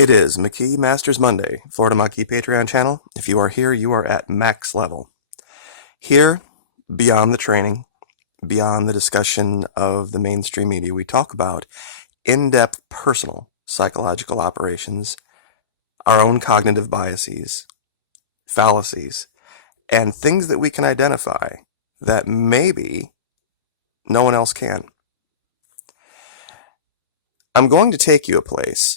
It is McKee Masters Monday, Florida Maquis Patreon channel. If you are here, you are at max level. Here, beyond the training, beyond the discussion of the mainstream media, we talk about in-depth personal psychological operations, our own cognitive biases, fallacies, and things that we can identify that maybe no one else can. I'm going to take you a place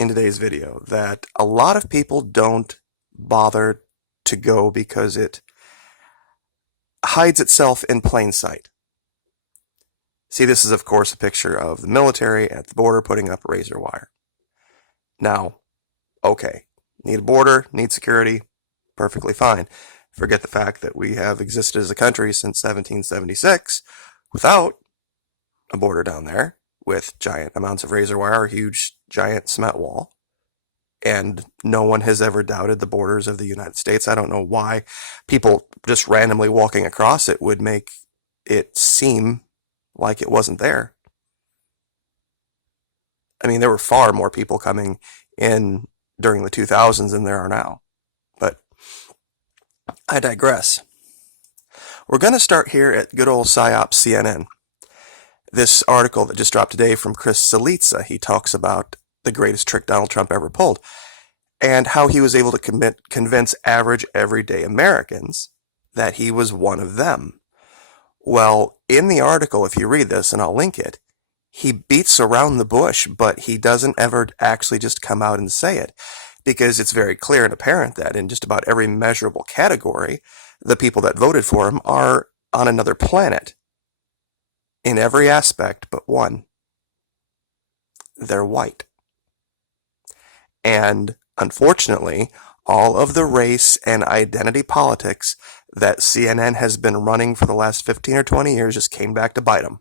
in today's video that a lot of people don't bother to go because it hides itself in plain sight. See, this is of course a picture of the military at the border putting up razor wire. Now, okay, need a border, need security, perfectly fine. Forget the fact that we have existed as a country since 1776 without a border down there with giant amounts of razor wire, a huge giant cement wall. And no one has ever doubted the borders of the United States. I don't know why people just randomly walking across it would make it seem like it wasn't there. I mean, there were far more people coming in during the 2000s than there are now. But I digress. We're going to start here at good old PsyOps CNN. This article that just dropped today from Chris Cillizza, he talks about the greatest trick Donald Trump ever pulled and how he was able to convince average everyday Americans that he was one of them. Well, in the article, if you read this, and I'll link it, he beats around the bush, but he doesn't ever actually just come out and say it, because it's very clear and apparent that in just about every measurable category, the people that voted for him are on another planet. In every aspect but one. They're white. And unfortunately, all of the race and identity politics that CNN has been running for the last 15 or 20 years just came back to bite them.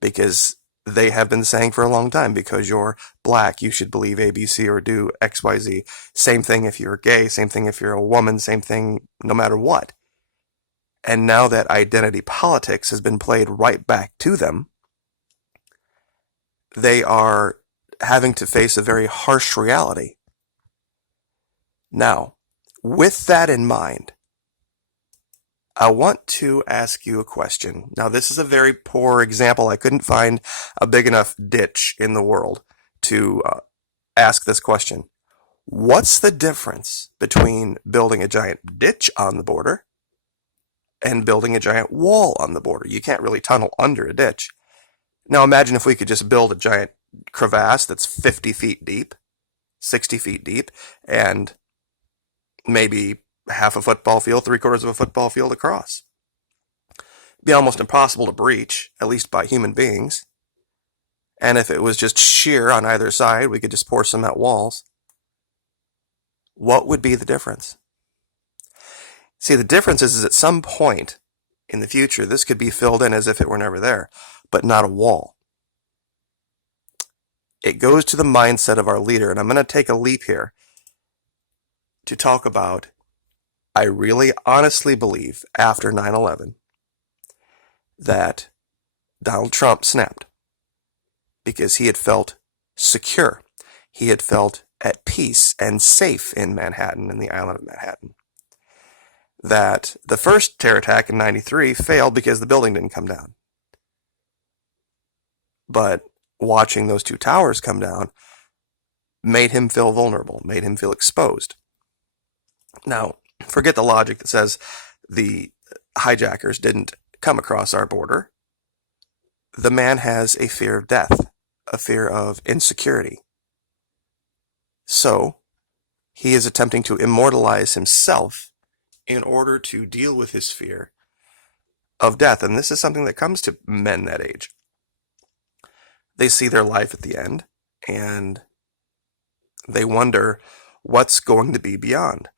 Because they have been saying for a long time, because you're black, you should believe ABC or do XYZ. Same thing if you're gay, same thing if you're a woman, same thing no matter what. And now that identity politics has been played right back to them, they are having to face a very harsh reality. Now, with that in mind, I want to ask you a question. Now, this is a very poor example. I couldn't find a big enough ditch in the world to ask this question. What's the difference between building a giant ditch on the border and building a giant wall on the border? You can't really tunnel under a ditch. Now imagine if we could just build a giant crevasse that's 50 feet deep, 60 feet deep, and maybe half a football field, 3/4 of a football field across. It'd be almost impossible to breach, at least by human beings. And if it was just sheer on either side, we could just pour cement walls. What would be the difference? See, the difference is at some point in the future, this could be filled in as if it were never there, but not a wall. It goes to the mindset of our leader, and I'm going to take a leap here to talk about, I really honestly believe after 9/11 that Donald Trump snapped because he had felt secure. He had felt at peace and safe in Manhattan, in the island of Manhattan. That the first terror attack in 93 failed because the building didn't come down. But watching those two towers come down made him feel vulnerable, made him feel exposed. Now, forget the logic that says the hijackers didn't come across our border. The man has a fear of death, a fear of insecurity. So, he is attempting to immortalize himself in order to deal with his fear of death. And this is something that comes to men that age. They see their life at the end, and they wonder what's going to be beyond.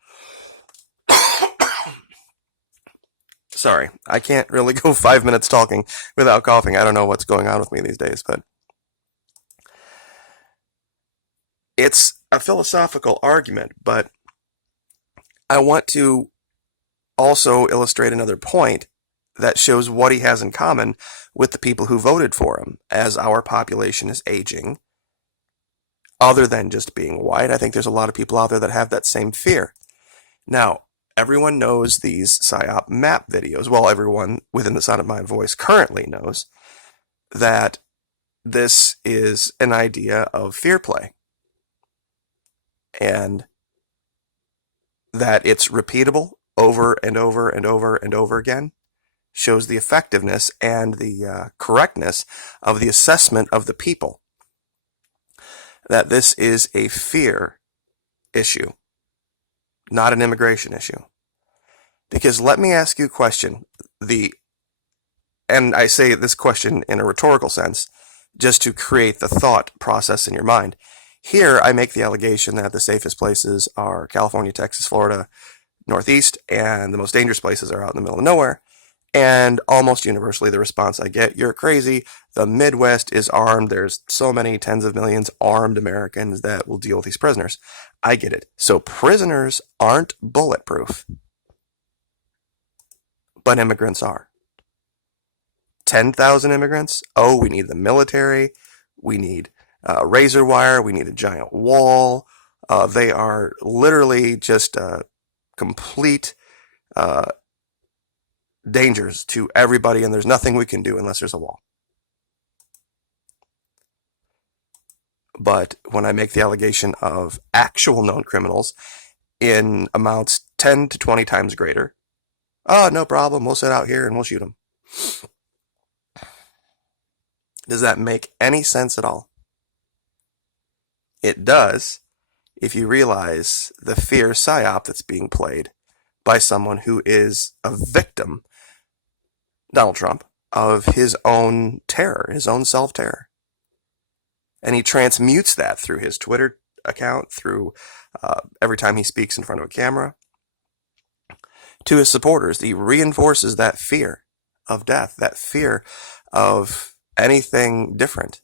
Sorry, I can't really go 5 minutes talking without coughing. I don't know what's going on with me these days, but it's a philosophical argument, but I want to also illustrate another point that shows what he has in common with the people who voted for him. As our population is aging, other than just being white. I think there's a lot of people out there that have that same fear. Now, everyone knows these PSYOP map videos. Well, everyone within the sound of my voice currently knows that this is an idea of fear play, and that it's repeatable over and over and over and over again shows the effectiveness and the correctness of the assessment of the people, that this is a fear issue, not an immigration issue. Because let me ask you a question, and I say this question in a rhetorical sense, just to create the thought process in your mind. Here, I make the allegation that the safest places are California, Texas, Florida, Northeast, and the most dangerous places are out in the middle of nowhere. And almost universally, the response I get, you're crazy. The Midwest is armed. There's so many tens of millions armed Americans that will deal with these prisoners. I get it. So prisoners aren't bulletproof, but immigrants are. 10,000 immigrants? Oh, we need the military. We need razor wire. We need a giant wall. They are literally just complete dangers to everybody, and there's nothing we can do unless there's a wall. But when I make the allegation of actual known criminals in amounts 10 to 20 times greater, oh, no problem, we'll sit out here and we'll shoot them. Does that make any sense at all? It does if you realize the fear psyop that's being played by someone who is a victim, Donald Trump, of his own terror, his own self-terror. And he transmutes that through his Twitter account, through every time he speaks in front of a camera, to his supporters. He reinforces that fear of death, that fear of anything different.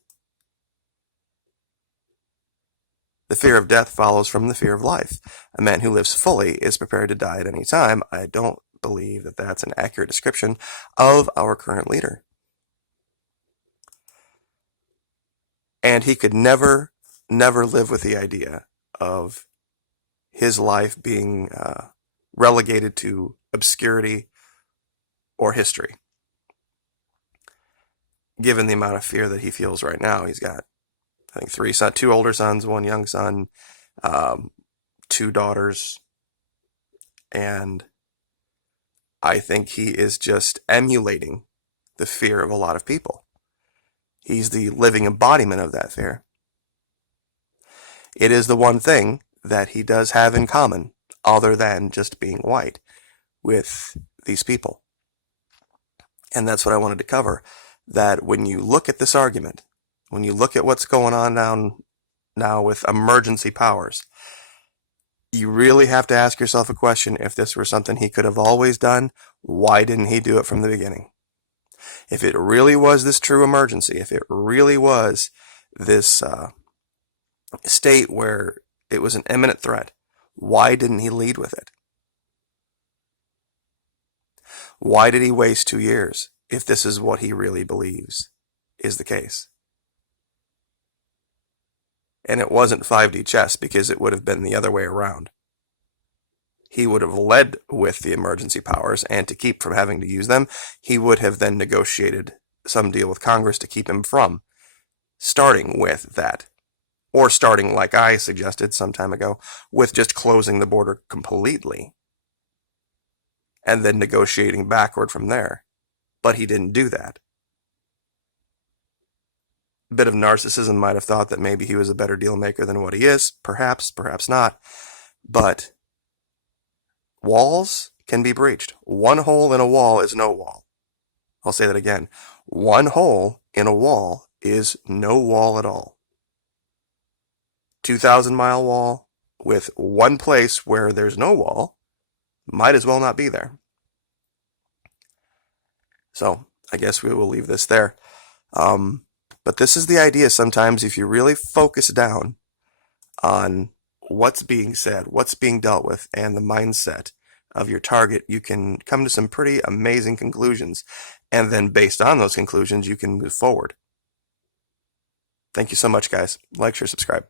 The fear of death follows from the fear of life. A man who lives fully is prepared to die at any time. I don't believe that that's an accurate description of our current leader. And he could never live with the idea of his life being relegated to obscurity or history. Given the amount of fear that he feels right now, he's got, I think, two older sons, one young son, 2 daughters, and I think he is just emulating the fear of a lot of people. He's the living embodiment of that fear. It is the one thing that he does have in common, other than just being white, with these people. And that's what I wanted to cover, that when you look at this argument, when you look at what's going on now with emergency powers, you really have to ask yourself a question. If this were something he could have always done, why didn't he do it from the beginning? If it really was this true emergency, if it really was this state where it was an imminent threat, why didn't he lead with it? Why did he waste 2 years if this is what he really believes is the case? And it wasn't 5D chess, because it would have been the other way around. He would have led with the emergency powers, and to keep from having to use them, he would have then negotiated some deal with Congress to keep him from starting with that. Or starting, like I suggested some time ago, with just closing the border completely, and then negotiating backward from there. But he didn't do that. A bit of narcissism might have thought that maybe he was a better deal maker than what he is. Perhaps, perhaps not. But walls can be breached. One hole in a wall is no wall. I'll say that again. One hole in a wall is no wall at all. 2,000-mile wall with one place where there's no wall might as well not be there. So I guess we will leave this there. But this is the idea. Sometimes if you really focus down on what's being said, what's being dealt with, and the mindset of your target, you can come to some pretty amazing conclusions. And then based on those conclusions, you can move forward. Thank you so much, guys. Like, share, subscribe.